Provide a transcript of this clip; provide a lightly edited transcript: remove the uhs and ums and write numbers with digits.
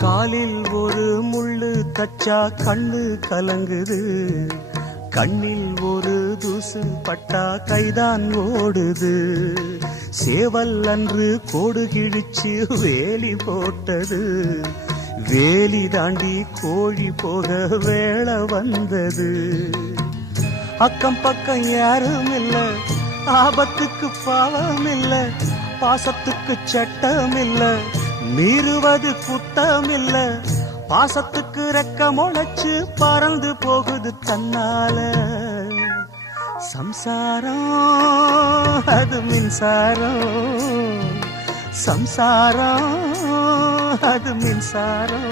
காலில் ஒரு முள்ளு தச்சா கண்ணு கலங்குது, கண்ணில் ஒரு தூசு பட்டா கைதான் ஓடுது. சேவல் அன்று கோடு கிழிச்சு வேலி போட்டது, வேலி தாண்டி கோழி போக வேளை வந்தது. அக்கம் பக்கம் யாரும் இல்ல, ஆபத்துக்கு பாவம் இல்ல, பாசத்துக்கு சட்டம் இல்ல, மீறுவது குத்தம் இல்ல, பாசத்துக்கு ரெக்க முளைச்சு பறந்து போகுது தன்னால. சம்சாரம் அது மின்சாரம், சம்சாரம் அது மின்சாரம்.